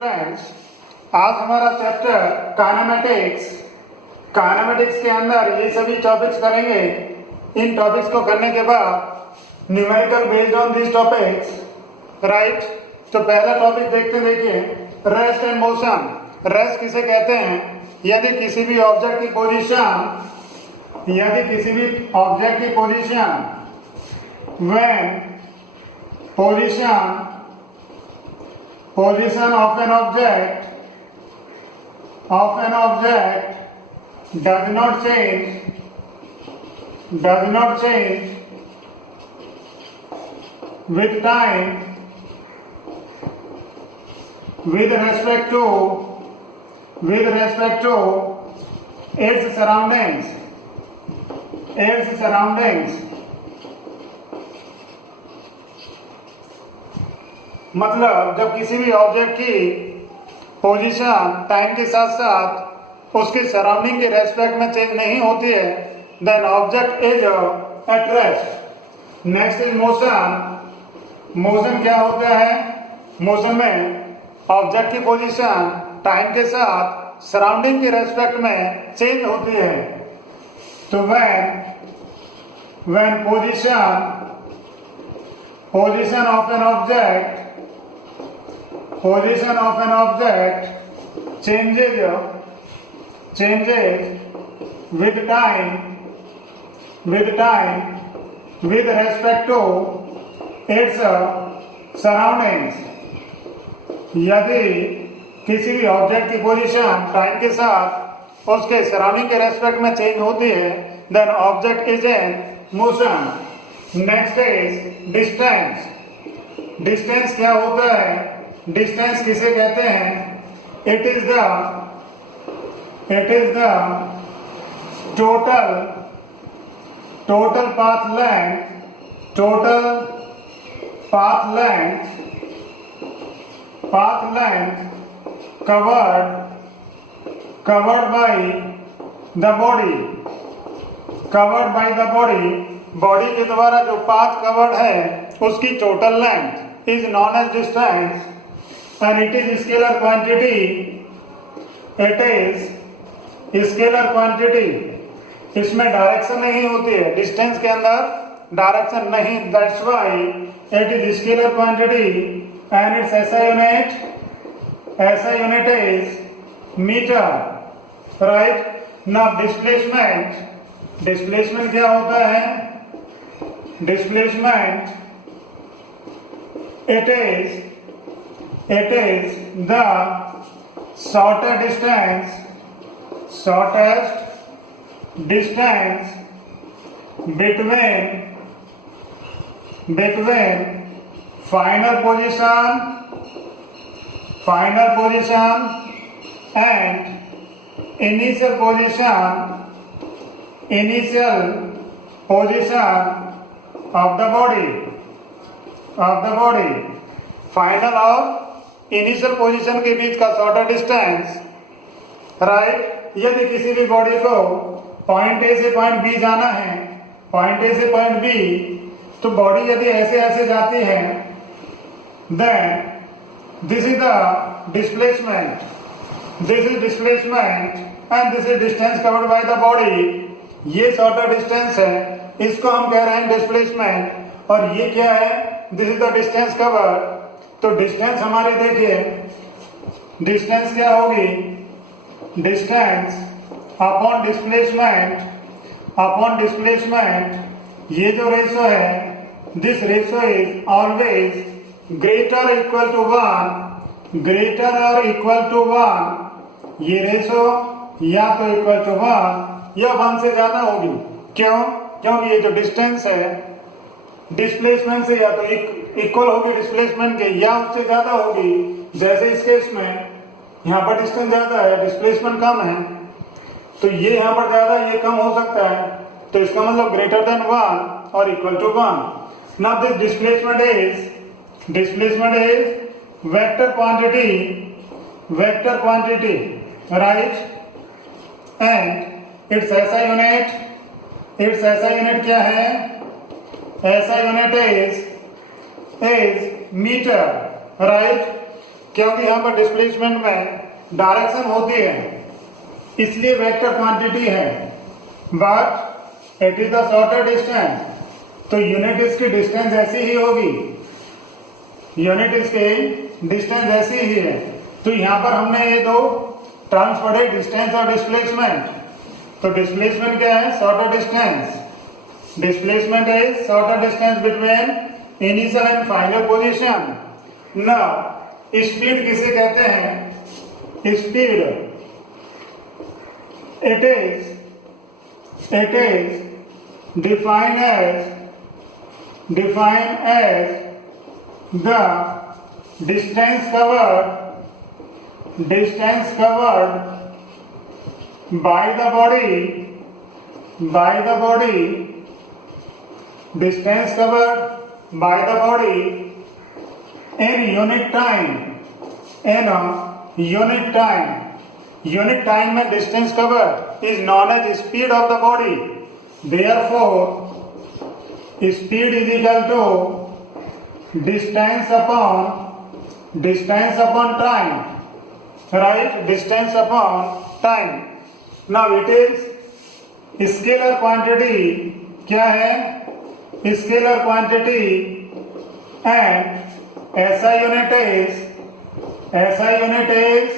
Friends, आज हमारा chapter kinematics के अंदर ये सभी टॉपिक्स करेंगे। इन टॉपिक्स को करने के बाद numerical based on this topics, right. तो पहला टॉपिक देखिए, रेस्ट एंड मोशन। रेस्ट किसे कहते हैं? यदि किसी भी ऑब्जेक्ट की position when position of an object does not change with time with respect to its surroundings। मतलब जब किसी भी ऑब्जेक्ट की पोजीशन टाइम के साथ साथ उसके सराउंडिंग के रेस्पेक्ट में चेंज नहीं होती है, then object is at rest. Next is motion. Motion क्या होता है? मोशन में ऑब्जेक्ट की पोजीशन टाइम के साथ सराउंडिंग के रेस्पेक्ट में चेंज होती है। तो when position of an object changes with time with respect to its surroundings। यदि किसी भी ऑब्जेक्ट की पोजीशन टाइम के साथ उसके सराउंडिंग के रेस्पेक्ट में चेंज होती है, then object is in motion. Next is distance. Distance क्या होता है? डिस्टेंस किसे कहते हैं? It is the total path length covered by the body। Body के द्वारा जो पाथ कवर्ड है उसकी total length is known as distance and it is scalar quantity। इसमें डायरेक्शन नहीं होती है, डिस्टेंस के अंदर डायरेक्शन नहीं, that's why it is scalar quantity and its SI unit is metre, right. Now displacement क्या होता है? Displacement it is the shortest distance between final position and initial position of the body। Final और initial position के बीच का shorter distance, right. यदि किसी भी body को पॉइंट ए से पॉइंट बी जाना है, पॉइंट ए से पॉइंट बी, तो बॉडी यदि ऐसे जाती है, then this is the displacement and this is distance covered by the body. ये शॉर्टर डिस्टेंस है, इसको हम कह रहे हैं डिस्प्लेसमेंट। और ये क्या है? This is the distance covered. तो डिस्टेंस हमारी देखिए, डिस्टेंस क्या होगी? Distance upon displacement. ये जो रेशो है, this ratio is always greater और इक्वल टू 1। ये रेशो या तो इक्वल टू 1 या 1 से ज्यादा होगी। क्यों? क्योंकि ये जो डिस्टेंस है डिस्प्लेसमेंट से या तो इक्वल होगी डिस्प्लेसमेंट के, या उससे ज्यादा होगी। जैसे इस केस में यहाँ पर डिस्टेंस ज्यादा है, डिस्प्लेसमेंट कम है, तो ये यहाँ पर ज्यादा, ये कम हो सकता है। तो इसका मतलब ग्रेटर देन 1 और equal to 1। Now this displacement is vector quantity, right. And its SI unit क्या है? SI unit is metre, right. क्योंकि यहाँ पर डिस्प्लेसमेंट में डायरेक्शन होती है इसलिए वेक्टर क्वांटिटी है, but it is the shorter distance, तो यूनिट इसकी डिस्टेंस ऐसी ही होगी, यूनिट इसकी डिस्टेंस ऐसी ही है। तो यहाँ पर हमने ये दो टर्म्स पढ़े, डिस्टेंस और डिस्प्लेसमेंट। तो डिस्प्लेसमेंट क्या है? Shorter distance. Displacement is shorter distance between initial and final position. Now speed किसे कहते हैं? Speed it is defined as the distance covered by the body distance covered by the body in unit time. Unit time में distance covered is known as speed of the body. Therefore, speed is equal to distance upon time. Right? Distance upon time. Now it is scalar quantity. क्या है? Scalar quantity and SI unit is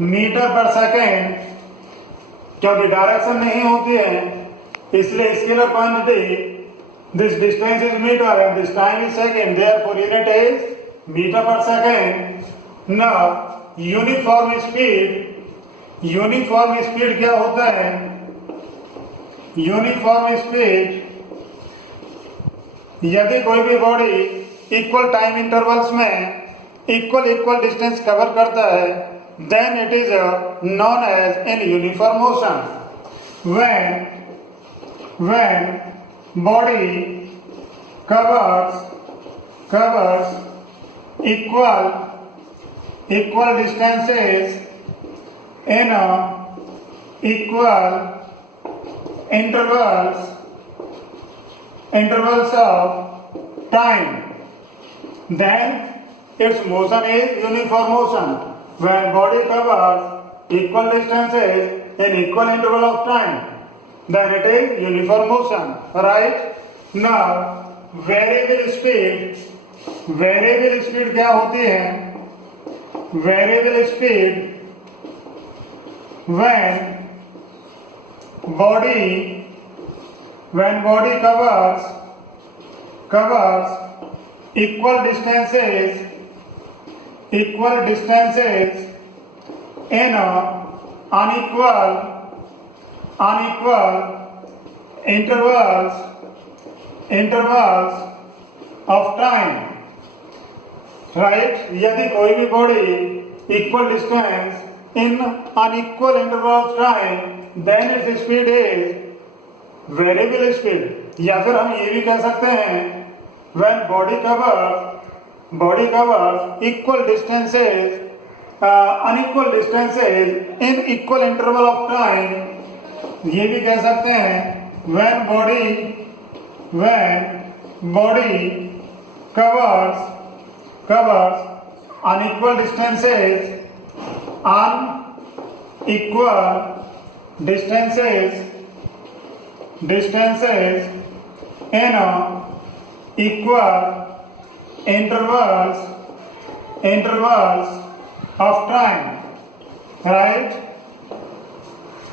metre per second. क्योंकि direction नहीं होती है इसलिए scalar quantity, this distance is metre and this time is second, therefore unit is metre per second. Now uniform speed क्या होता है? यूनिफॉर्म स्पीड, यदि कोई भी बॉडी इक्वल टाइम इंटरवल्स में इक्वल डिस्टेंस कवर करता है, then it is known as in uniform motion. When body covers equal distances in equal intervals of time, then its motion is uniform motion. When body covers equal distances in equal interval of time, then it is uniform motion, right? Now variable speed क्या होती है? Variable speed when body covers equal distances in unequal intervals of time, right? यदि कोई भी body equal distance in unequal interval of time, then its speed is variable speed. या फिर हम ये भी कह सकते हैं when body covers equal distances unequal distances in equal interval of time, ये भी कह सकते हैं when body covers unequal distances in equal intervals of time, right?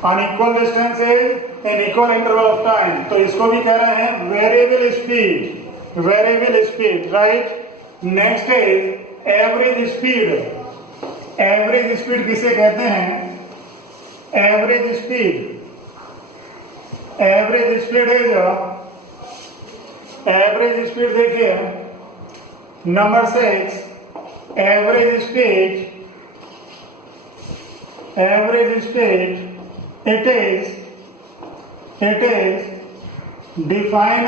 Unequal distances in equal interval of time, तो इसको भी कह रहे हैं variable speed, right? Next is average speed किसे कहते हैं? average speed देखिए number 6, average speed it is defined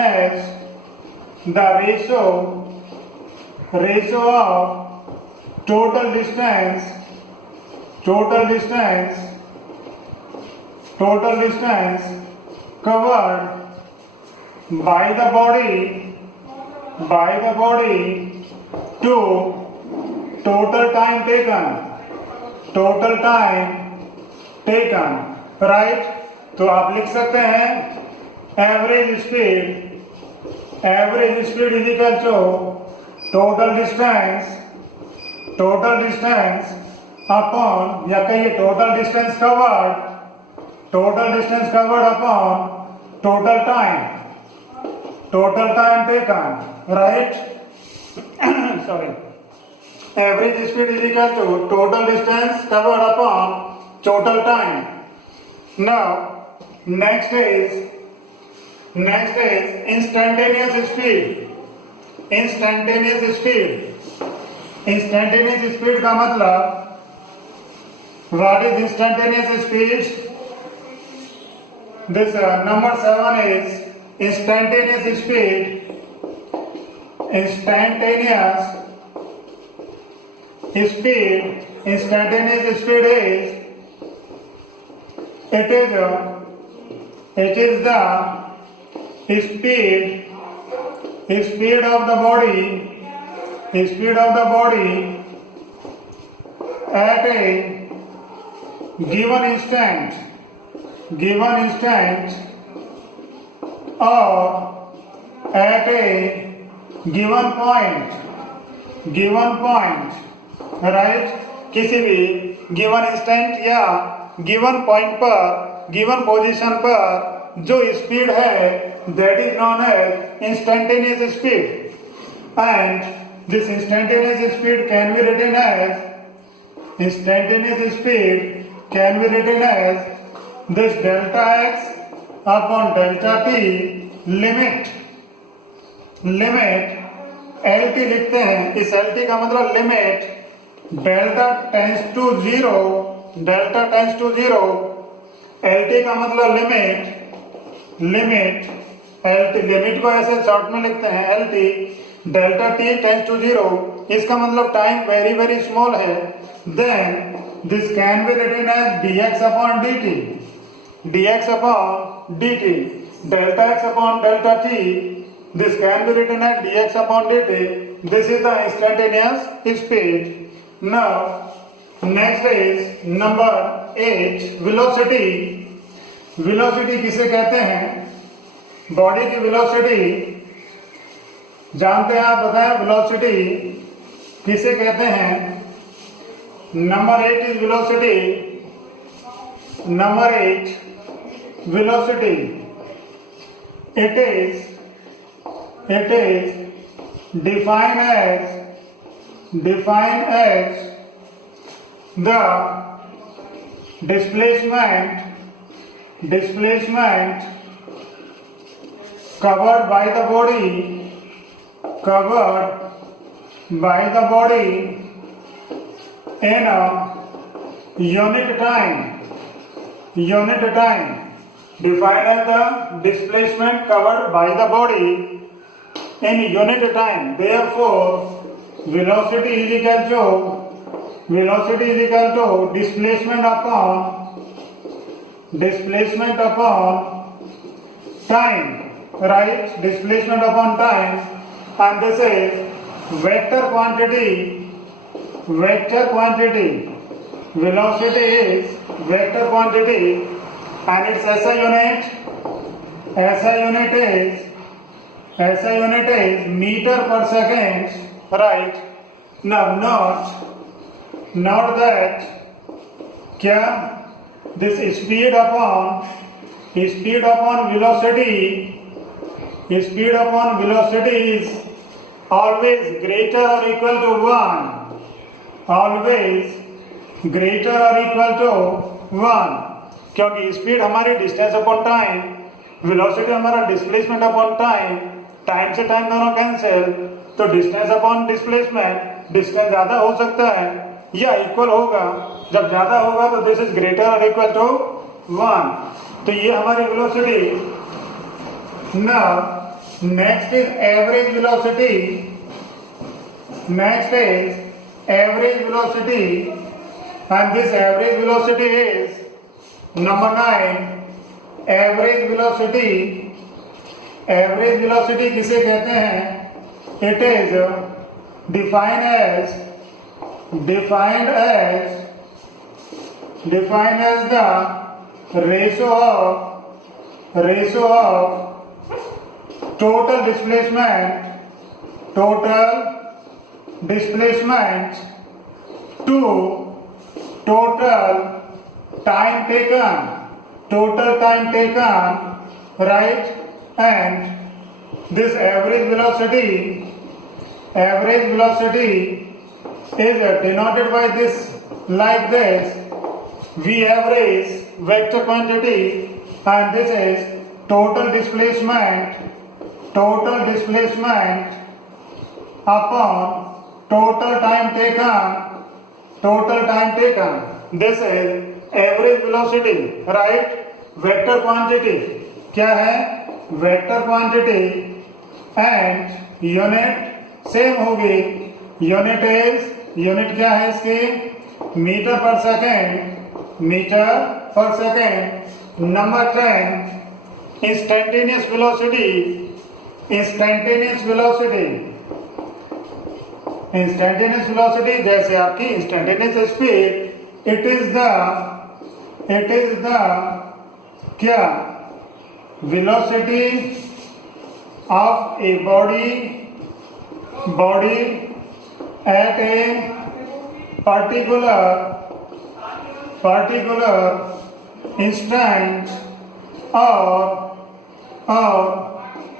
as the ratio of total distance covered by the body to total time taken, right? तो आप लिख सकते हैं average speed is equal to total distance upon, या कहिए total distance covered upon total time taken, right? sorry, average speed is equal to total distance covered upon total time. Now next is instantaneous speed का मतलब, what is instantaneous speed? This number 7 is instantaneous speed. Instantaneous speed is it is the speed of the body at a given instant or at a given point, right? किसी भी given instant या given point पर, given position पर जो speed है, that is known as instantaneous speed. And this instantaneous speed can be written as this delta x upon delta t limit LT लिखते हैं. इस LT का मतलब limit delta tends to zero, LT का मतलब लिमिट LT, लिमिट को ऐसे short में लिखते हैं LT, delta T tends to zero, इसका मतलब टाइम वेरी वेरी स्मॉल है. Then this can be written as dx upon dt, delta x upon delta t. This can be written as dx upon dt. This is the instantaneous speed. Now, next is number 8, velocity. Velocity किसे कहते हैं? Body की velocity जानते हैं आप? बताएं velocity किसे कहते हैं? Number 8 is velocity. Number 8, velocity. It is defined as the displacement covered by the body in a unit time. Defined as the displacement covered by the body in unit time. Therefore, velocity is equal to displacement upon time, right? Displacement upon time, and this is vector quantity. Velocity is vector quantity, and its SI unit is meter per second, right? Now note that क्या this speed upon velocity is always greater or equal to 1. क्योंकि speed हमारी distance upon time, velocity हमारा displacement upon time से time दोनों cancel, तो distance upon displacement, distance ज्यादा हो सकता है या इक्वल होगा. जब ज्यादा होगा तो दिस इज ग्रेटर और इक्वल टू 1. तो ये हमारी velocity. Now next is average velocity. And this average velocity is number 9. Average velocity किसे कहते हैं? It is defined as the ratio of total displacement to total time taken, right? And this average velocity is denoted by this, like this: V average vector quantity, and this is total displacement upon total time taken. This is average velocity, right? Vector quantity क्या है? Vector quantity and unit same होगी. Unit क्या है इसकी? Metre per second. Number 10, instantaneous velocity जैसे आपकी instantaneous speed, it is the क्या? Velocity of a body at a particular instant or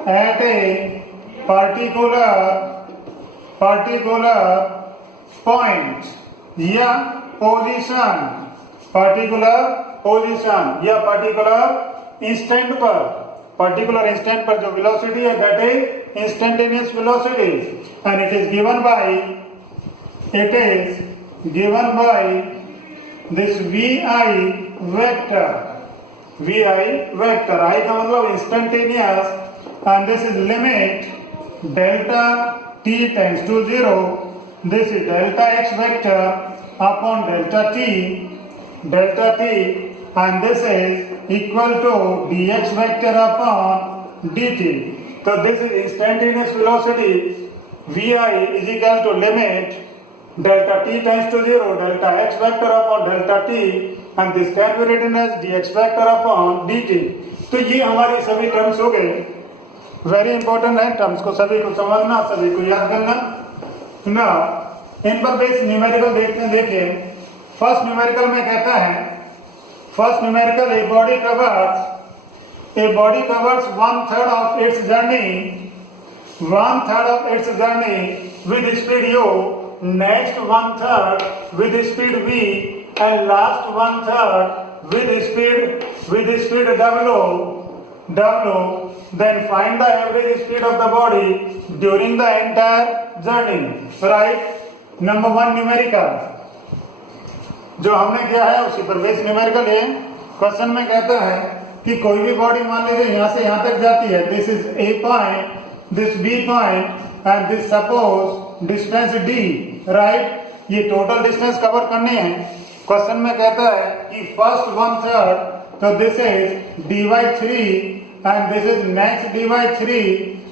at a particular point या पोजीशन या particular instant पर जो velocity है, that is instantaneous velocity, and it is given by this VI vector. I का मतलब instantaneous, and this is limit delta t tends to 0. This is delta x vector upon delta t, and this is equal to dx vector upon dt. So this is instantaneous velocity. Vi is equal to limit delta t tends to 0, delta x vector upon delta t, and this can be written as dx vector upon dt. तो ये हमारी सभी terms हो गए. Very important है, terms को सभी को समझना, सभी को याद करना ना. इन पर बेस न्यूमेरिकल देखिए. फर्स्ट न्यूमेरिकल में कहता है, first numerical, a body covers 1/3 of its journey with speed u, next 1/3 with speed v, and last 1/3 with speed w. Then find the average speed of the body during the entire journey, right? Number 1 numerical जो हमने किया है उसी पर base numerical है. Question में कहता है कि कोई भी बॉडी मान लीजिए यहाँ से यहाँ तक जाती है. This is A point, this B point, and this suppose distance D, right? ये टोटल डिस्टेंस कवर करनी है. क्वेश्चन में कहता है कि फर्स्ट 1/3, तो this is d/3, and this is next d/3,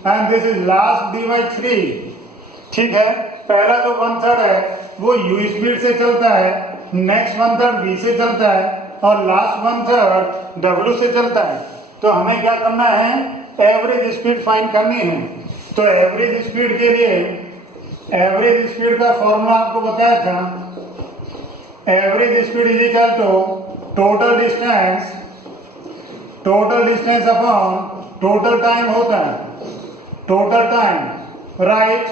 and this is last d/3. ठीक है. पहला जो 1/3 है वो u स्पीड से चलता है, नेक्स्ट 1/3 v से चलता है, और लास्ट 1/3 w से चलता है. तो हमें क्या करना है? एवरेज स्पीड फाइंड करनी है. तो एवरेज स्पीड के लिए एवरेज स्पीड का फॉर्मूला आपको बताया था. Average speed is equal to total distance upon total time होता है. Total time, right?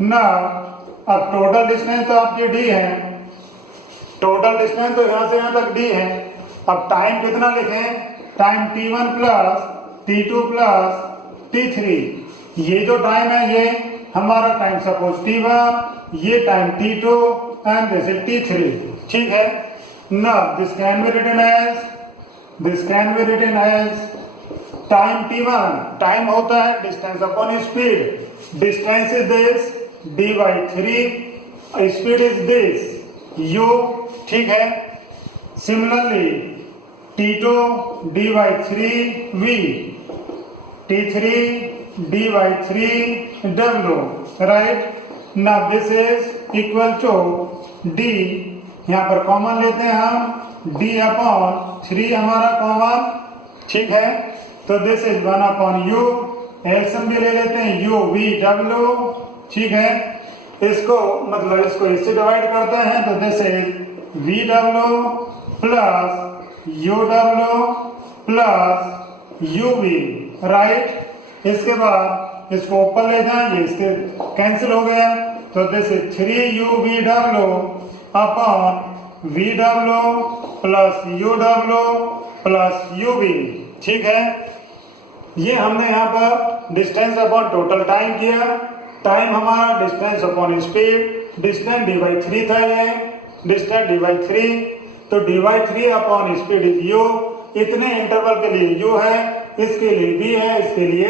ना अब टोटल डिस्टेंस तो आपकी डी है. टोटल डिस्टेंस तो यहाँ से यहाँ तक डी है. अब टाइम कितना लिखें? Time t1 plus t2 plus t3. ये जो टाइम है ये हमारा टाइम सपोज t1, ये time t2, and this is t3. ठीक है. Now this can be written as time t1. Time होता है distance upon speed. Distance is this d/3, speed is this u. ठीक है. Similarly t2 d/3v, t3 d/3w, right? Now this is equal to D, यहाँ पर common लेते हैं हम, D upon 3 हमारा कॉमन, ठीक है। तो this is 1 upon you, LCM भी ले लेते हैं, यू वी डब्ल्यू, ठीक है। इसको मतलब इसको इससे डिवाइड करते हैं तो this is V W plus U W plus U V, right. इसके बाद इसको ऊपर ले जाएंगे, इसके कैंसिल हो गया, तो this is 3 U V W upon V W plus U W plus U V, ठीक है। ये हमने यहाँ पर डिस्टेंस अपॉन टोटल टाइम किया, टाइम हमारा distance upon speed, distance D by 3 था, ये डिस्टेंस डी बाई 3, तो D by 3 upon speed is U, इतने इंटरवल के लिए यू है, इसके लिए v है, इसके लिए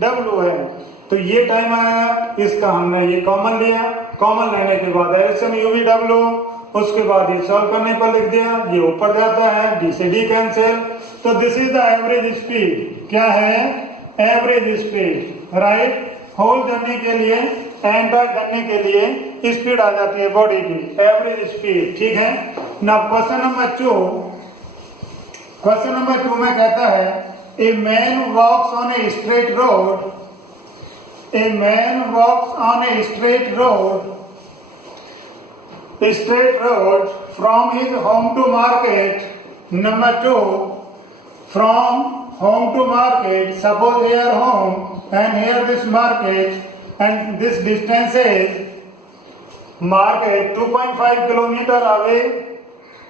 w है। तो ये टाइम आया, इसका हमने ये कॉमन लिया, कॉमन लेने के बाद एलसीएम u v w, उसके बाद ये सॉल्व करने पर लिख दिया, ये ऊपर जाता है, d से d कैंसिल, तो this is the average speed. क्या है? Average speed, right. Whole journey के लिए, एंटायर जर्नी के लिए स्पीड आ जाती है बॉडी की, एवरेज स्पीड, ठीक है ना। क्वेश्चन नंबर 2, क्वेश्चन नंबर 2 में कहता है a man walks on a straight road, a man walks on a straight road from his home to market. Number 2, from home to market, suppose here home and here this market and this distance is market 2.5 kilometre away,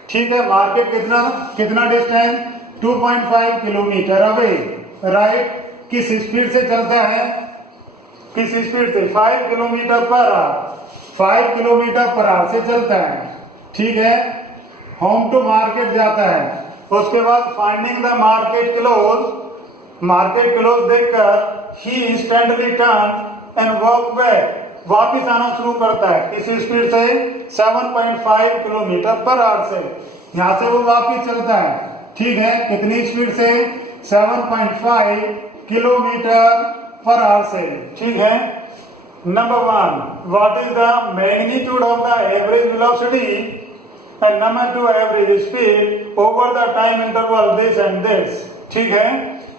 ठीक है। Market कितना distance? 2.5 kilometre away, right. किस speed से चलता है? किस speed से? 5 kilometre per our, 5 kilometre per our से चलता है, ठीक है। होम टू मार्केट जाता है, उसके बाद finding the market close, market close देखकर ही instantly turn and walk back, वापिस आना शुरू करता है। किस स्पीड से? 7.5 किलोमीटर पर आवर से, यहां से वो वापिस चलता है, ठीक है। कितनी स्पीड से? 7.5 किलोमीटर पर आवर से, ठीक है। Number 1, what is the magnitude of the average velocity and number 2 average speed over the time interval this and this, ठीक है।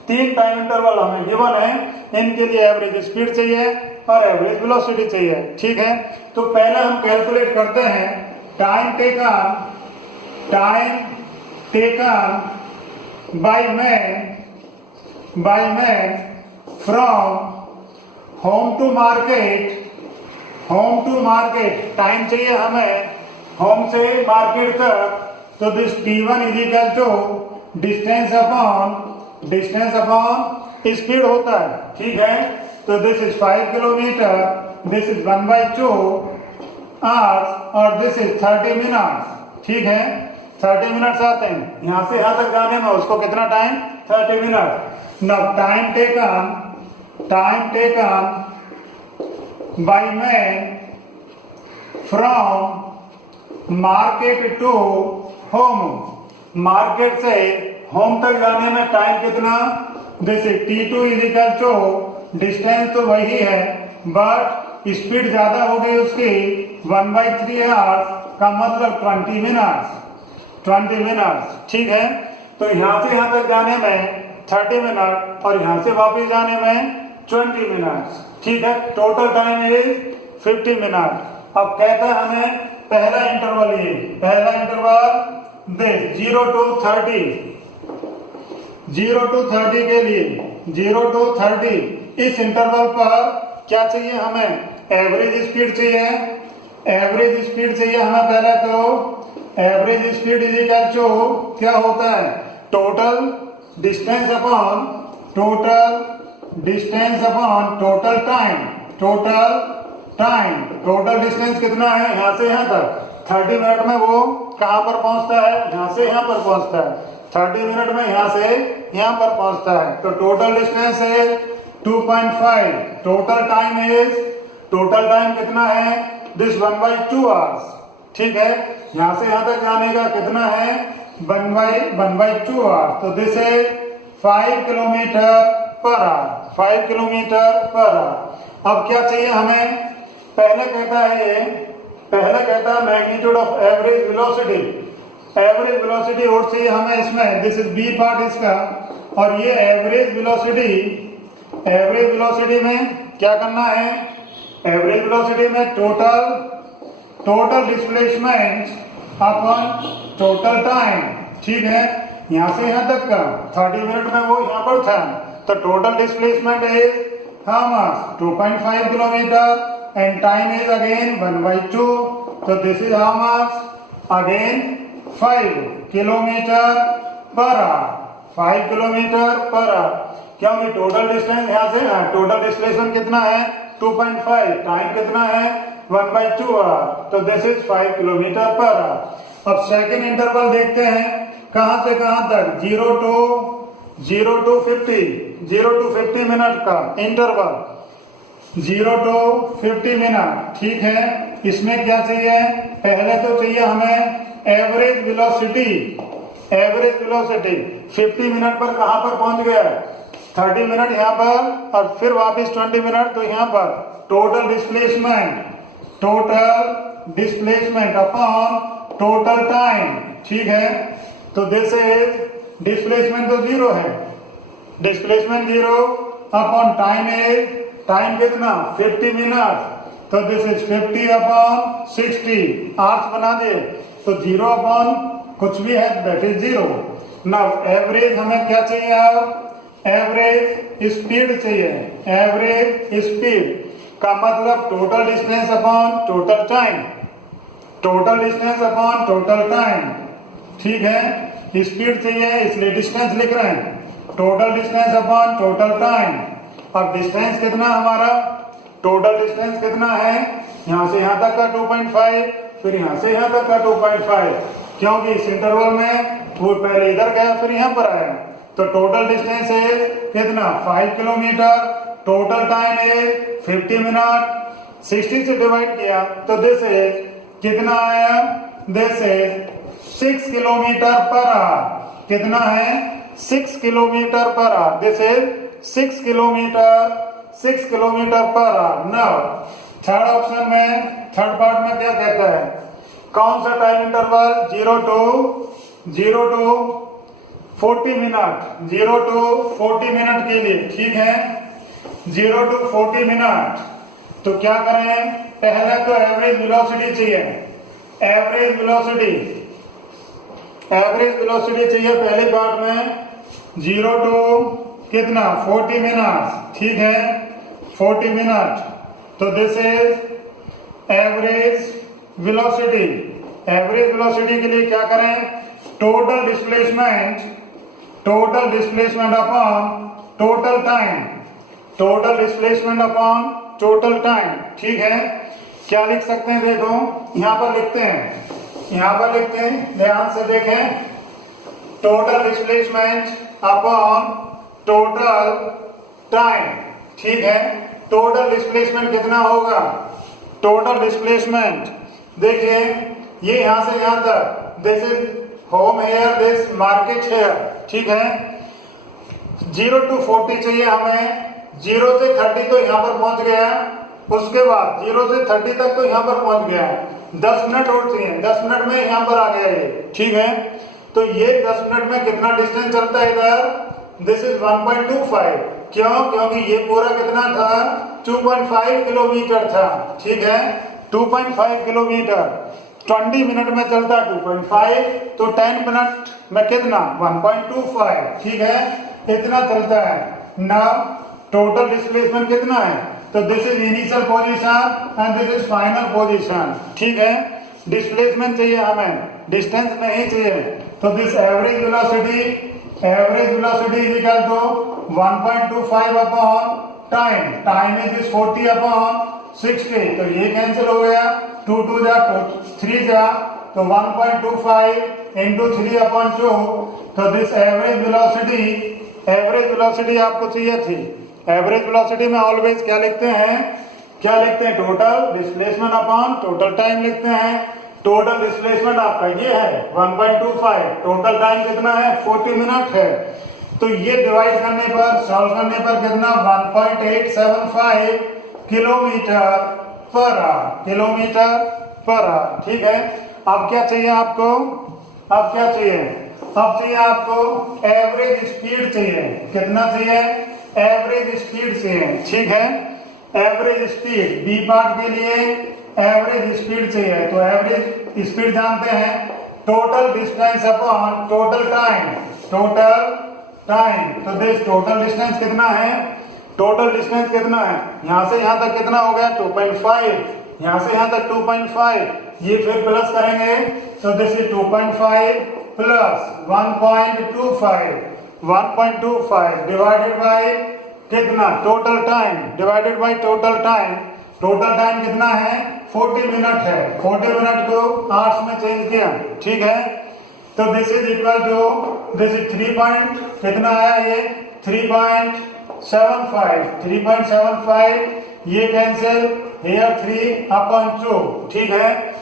3 टाइम इंटरवल हमें गिवन है, इनके लिए एवरेज स्पीड चाहिए और एवरेज वेलोसिटी चाहिए, ठीक है। तो पहले हम कैलकुलेट करते हैं time taken by man from home to market, time चाहिए हमें होम से मार्केट तक, तो this t1 is equal to distance upon speed होता है, ठीक है। तो this is 5 kilometre, this is 1/2 hours और दिस इज 30 मिनट, ठीक है। 30 मिनट्स आते हैं यहां से यहां तक जाने में, उसको कितना time? 30 minute. Now time taken by man from market to home, market से होम तक जाने में टाइम कितना? जैसे t2 is equal to distance तो वही है बट स्पीड ज्यादा हो गई उसकी, 1/3 आवर्स का मतलब 20 मिनट्स, ठीक है। तो यहां से यहां तक जाने में 30 मिनट और यहां से वापस जाने में 20 मिनट्स, ठीक है। Total time is 50 minute. अब कहता है हमें पहला इंटरवल देख 0 to 30 के लिए 0 to 30 इस इंटरवल पर क्या चाहिए हमें? एवरेज स्पीड चाहिए हमें। पहले तो average speed is equal to क्या होता है? Total distance upon total time. Total distance कितना है यहां से यहां तक? 30 मिनट में वो कहां पर पहुंचता है? यहां से यहां पर पहुंचता है। 30 मिनट में यहां से यहां पर पहुंचता है। तो टोटल डिस्टेंस है 2.5। टोटल टाइम कितना है? दिस 1/2 आवर्स, ठीक है। यहां से यहां तक जाने का कितना है? 1/2 आवर्स। तो दिस है 5 किलोमीटर पर आवर। अब क्या चाहिए हमें? पहले कहता है ये, पहले कहता है magnitude of average velocity. Average velocity और चाहिए हमें इसमें, दिस इज बी पार्ट इसका। और ये एवरेज वेलोसिटी में क्या करना है, एवरेज वेलोसिटी में total displacement upon total time. ठीक है, यहां से यहां तक का 30 मिनट में वो यहां पर था, तो total displacement is how much 2.5 kilometre and time is again 1/2, तो this is how much again 5 kilometre per our, 5 kilometre per our, क्योंकि टोटल डिस्टेंस यहां से टोटल डिस्प्लेसमेंट कितना है 2.5, टाइम कितना है 1/2 आवर, तो this is 5 kilometre per hour. अब सेकंड इंटरवल देखते हैं, कहां से कहां तक, 0 to 50 मिनट का इंटरवल, 0 to 50 मिनट। ठीक है, इसमें क्या चाहिए, पहले तो चाहिए हमें एवरेज वेलोसिटी। 50 मिनट पर कहां पर पहुंच गया है, 30 मिनट यहाँ पर और फिर वापस 20 मिनट, तो यहाँ पर total displacement upon total time. ठीक है, तो दिस इज डिस्प्लेसमेंट तो 0 है, डिस्प्लेसमेंट 0 अपॉन टाइम कितना 50 मिनट, तो दिस इज 50 अपॉन 60, आर्ट्स बना दे, तो 0 अपॉन कुछ भी है दैट इज 0। नाउ एवरेज हमें क्या चाहिए, अब एवरेज स्पीड चाहिए। एवरेज स्पीड का मतलब total distance upon total time, total distance upon total time. ठीक है, स्पीड चाहिए इसलिए डिस्टेंस लिख रहे हैं, total distance upon total time. अब डिस्टेंस कितना हमारा, टोटल डिस्टेंस कितना है, यहां से यहां तक का 2.5, फिर यहां से यहां तक का 2.5, क्योंकि इस इंटरवल में वो पहले इधर गया फिर यहां पर आया, तो टोटल डिस्टेंस है कितना 5 किलोमीटर, टोटल टाइम है 50 मिनट, 60 से डिवाइड किया तो दिस इज कितना आया, this is 6 kilometre per our. कितना है 6 kilometre per hour, this is 6 kilometre per our. Now third option में, थर्ड पार्ट में क्या कहता है, कौन सा time interval, 0 to 40 minute, 0 to 40 minute के लिए। ठीक है, 0 to 40 मिनट, तो क्या करें, पहले तो एवरेज वेलोसिटी चाहिए, एवरेज वेलोसिटी चाहिए पहले पार्ट में, 0 to कितना 40 मिनट। ठीक है, 40 मिनट, तो this is average velocity. Average velocity के लिए क्या करें, total displacement upon total time, total displacement upon total time. ठीक है, क्या लिख सकते हैं, देखो यहां पर लिखते हैं, ध्यान से देखें, total displacement upon total time. ठीक है, टोटल डिस्प्लेसमेंट कितना होगा, टोटल डिस्प्लेसमेंट देखिए ये यहां से यहां तक, this is home here, this market here. ठीक है, 0 to 40 चाहिए हमें, 0 से 30 तो यहां पर पहुंच गया, उसके बाद 0 से 30 तक तो यहां पर पहुंच गया, 10 मिनट और चाहिए, 10 मिनट में यहां पर आ गया ये। ठीक है, तो ये 10 मिनट में कितना डिस्टेंस चलता है इधर, दिस इज 1.25, क्यों, क्योंकि ये पूरा कितना था 2.5 किलोमीटर था। ठीक है, 2.5 किलोमीटर 20 मिनट में चलता 2.5, तो 10 मिनट में कितना 1.25। ठीक है, इतना चलता है। नाउ टोटल डिस्प्लेसमेंट कितना है, तो this is initial position and this is final position. ठीक है, डिस्प्लेसमेंट चाहिए हमें, डिस्टेंस नहीं चाहिए, तो this average velocity is equal to 1.25 upon time is 40 upon 60, तो ये कैंसिल हो गया, 2 जा 3 जा, तो 1.25 इंटू 3 अपॉन 2, तो दिस एवरेज वेलोसिटी आपको चाहिए थी। एवरेज वेलोसिटी में ऑलवेज क्या लिखते हैं, total displacement upon total time लिखते हैं। टोटल डिस्प्लेसमेंट आपका ये है 1.25, टोटल टाइम कितना है 40 मिनट है, तो ये डिवाइड करने पर, सॉल्व करने पर कितना 1.875 kilometre per our, kilometre per hour. ठीक है, अब क्या चाहिए आपको, अब क्या चाहिए, अब चाहिए आपको एवरेज स्पीड चाहिए। कितना चाहिए, एवरेज स्पीड चाहिए। ठीक है, एवरेज स्पीड बी पार्ट के लिए एवरेज स्पीड चाहिए। तो एवरेज स्पीड जानते हैं, total distance upon total time, total time. तो दिस टोटल डिस्टेंस कितना है, टोटल डिस्टेंस कितना है, यहां से यहां तक कितना हो गया 2.5, यहां से यहां तक 2.5, ये फिर प्लस करेंगे तो this is 2.5 plus 1.25, 1.25 divided by कितना, total time, divided by total time. Total time कितना है 40 मिनट है, 40 मिनट को आवर्स में चेंज किया। ठीक है, तो this is equal to, this is 3 point कितना आया, ये 3.75, 3.75, ये कैंसिल, हियर 3/2। ठीक है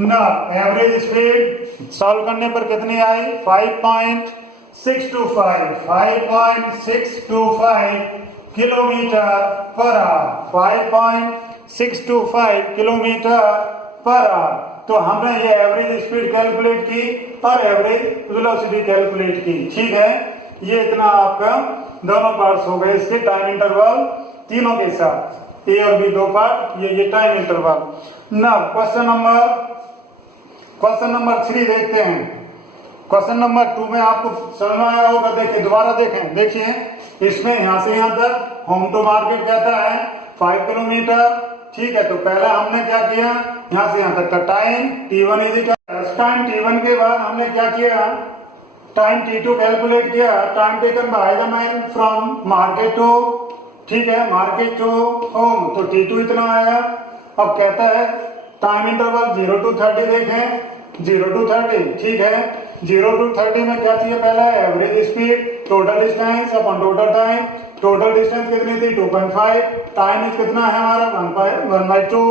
ना, एवरेज स्पीड सॉल्व करने पर कितनी आई 5.625, 5.625 kilometre per our, 5.625 kilometre per our. तो हमने ये एवरेज स्पीड कैलकुलेट की और एवरेज वेलोसिटी कैलकुलेट की। ठीक है, ये इतना आपका दोनों पार्ट्स हो गए इसके टाइम इंटरवल तीनों के साथ, ए और बी दो पार्ट, ये time interval. Now question number 3 देखते हैं। क्वेश्चन नंबर 2 में आपको समझ में आया होगा, देखिए दोबारा देखें, देखिए इसमें यहां से यहां तक होम टू मार्केट कहता है 5 किलोमीटर। ठीक है, तो पहले हमने क्या किया, यहां से यहां तक का time T1 is equal, time T1 के बाद हमने क्या किया, टाइम T2 कैलकुलेट किया, time taken by the man from market to, ठीक है, मार्केट टू होम, तो T2 इतना आया। अब कहता है टाइम इंटरवल 0 to 30 देखें, 0 to 30। ठीक है, 0 to 30 में क्या चाहिए, पहला average speed, total distance upon total time. Total distance कितनी थी 2.5, टाइम इज कितना है हमारा 1/2,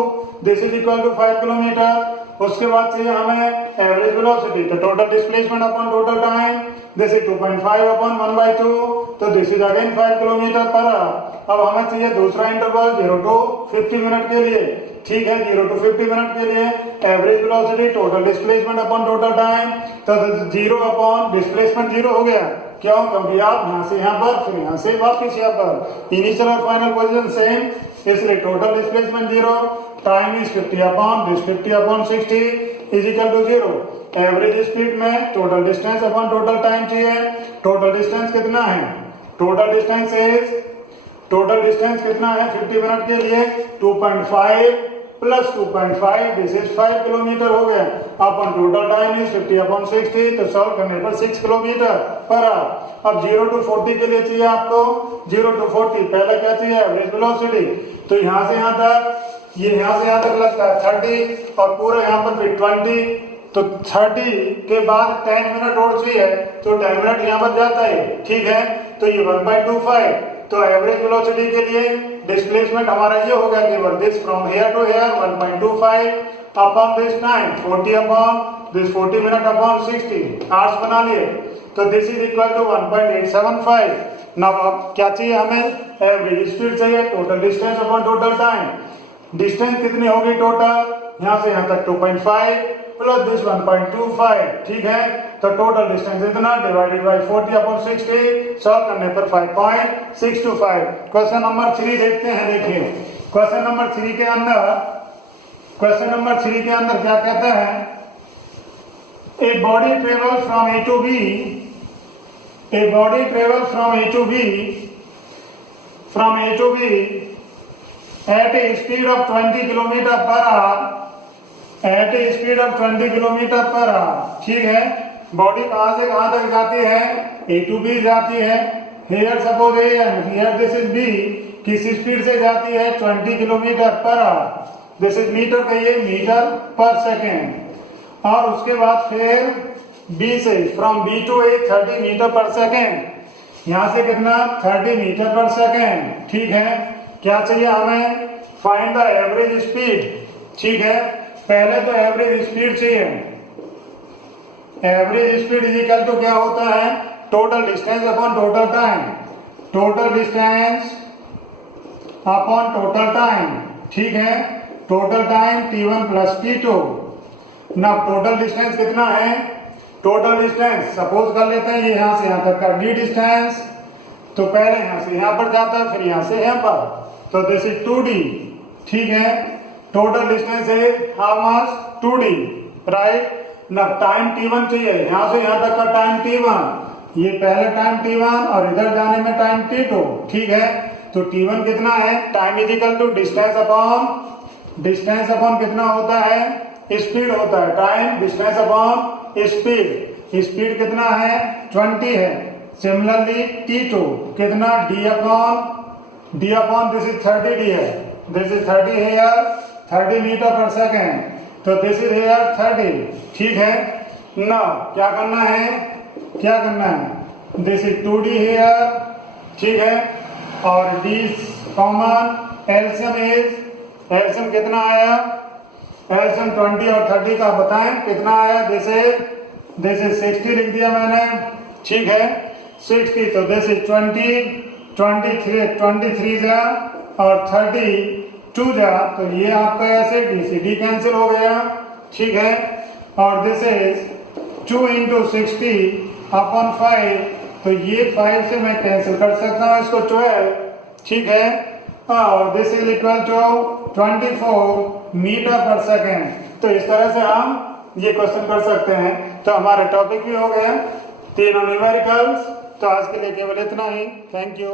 this is equal to 5 kilometre. उसके बाद चाहिए हमें एवरेज वेलोसिटी, तो total displacement upon total time, this is 2.5 upon 1/2, तो this is again 5 kilometre per hour. अब हमें चाहिए दूसरा इंटरवल 0 to 50 मिनट के लिए। ठीक है, 0 to 50 मिनट के लिए average velocity, total displacement upon total time, तो 0 अपॉन डिस्प्लेसमेंट 0 हो गया। क्यों, क्योंकि आप यहां से यहां पर, फिर यहां से वापस यहां पर, इनिशियल और फाइनल पोजीशन सेम, इसलिए total displacement 0, time is 50 upon this 50 upon 60 is equal to 0। Average speed में total distance upon total time चाहिए। टोटल डिस्टेंस कितना है, टोटल डिस्टेंस कितना है 50 मिनट के लिए 2.5 प्लस 2.5, दिस इज 5 किलोमीटर हो गया। अपन टोटल टाइम इज 50 अपॉन 60, तो सॉल्व करने पर 6 किलोमीटर पर आवर। अब 0 to 40 के लिए चाहिए आपको 0 to 40, पहला क्या चाहिए एवरेज वेलोसिटी, तो यहां से यहां तक, ये यहां से यहां तक लगता है 30 और पूरा यहां पर भी 20, तो 30 के बाद 10 मिनट और चाहिए, तो 10 मिनट यहां पर जाता है। ठीक है, तो ये 1/25, तो एवरेज वेलोसिटी के लिए डिस्प्लेसमेंट हमारा ये हो गया केवल this from here to here 1.25 upon this time 40 upon this 40 minute upon 60 hours बना लिए, तो this is equal to 1.875। Now अब क्या चाहिए हमें, एवरेज स्पीड चाहिए, total distance upon total time. Distance कितनी होगी टोटल, यहां से यहां तक 2.5 प्लस दिस 1.25। ठीक है, तो टोटल डिस्टेंस इतना डिवाइडेड बाय 40 अपॉन 60, सॉल्व करने पर 5.625। क्वेश्चन नंबर 3 देखते हैं। देखिए क्वेश्चन नंबर 3 के अंदर क्या कहता है, a body travel from A to B, at a speed of 20 kilometre per hour, ठीक है, बॉडी कहां से कहां तक जाती है, ए टू बी जाती है। Here suppose A and here this is B, किस स्पीड से जाती है 20 kilometre per hour, this is metre, कहिए मीटर पर सेकेंड। और उसके बाद फिर बी से, from B to A 30 metre per second, यहां से कितना 30 मीटर पर सेकेंड। ठीक है, क्या चाहिए हमें, फाइंड द एवरेज स्पीड। ठीक है, पहले तो एवरेज स्पीड चाहिए। Average speed is equal to क्या होता है, total distance upon total time, total distance upon total time. ठीक है, total time T1 plus T2। ना टोटल डिस्टेंस कितना है, टोटल डिस्टेंस सपोज कर लेते हैं ये यहाँ से यहाँ तक का d डिस्टेंस, तो पहले यहाँ से यहाँ पर जाता है फिर यहाँ से यहाँ पर, तो दिस इज 2d। ठीक है, टोटल डिस्टेंस है हाउ मच 2d, राइट। ना टाइम T1 चाहिए, यहाँ से यहाँ तक का टाइम T1, ये पहले टाइम T1 और इधर जाने में टाइम T2। ठीक है, तो T1 कितना है, time is equal to distance upon कितना होता है, स्पीड होता है, time distance upon speed, speed कितना है 20 है। सिमिलरली T2 कितना d upon this is 30d है, this is 30 hair 30 metre per second, तो दिस इज हेयर 30। ठीक है, नाउ क्या करना है, दिस इज 2d हेयर। ठीक है, और d कॉमन, एल्सियम कितना आया, एल्सियम 20 और 30 का बताएं कितना आया, दिस इज 60 लिख दिया मैंने। ठीक है, 60, तो दिस इज 23 जा और 32 जा, तो ये आपका ऐसे डी कैंसिल हो गया। ठीक है, और दिस इज 2 into 60 अपॉन 5, तो ये 5 से मैं कैंसिल कर सकता हूँ इसको 12। ठीक है, और this is equal to 24 metre per second. तो इस तरह से हम ये क्वेश्चन कर सकते हैं। तो हमारा टॉपिक भी हो गया तीनों न्यूमेरिकल्स। तो आज के लिए केवल इतना ही, थैंक यू।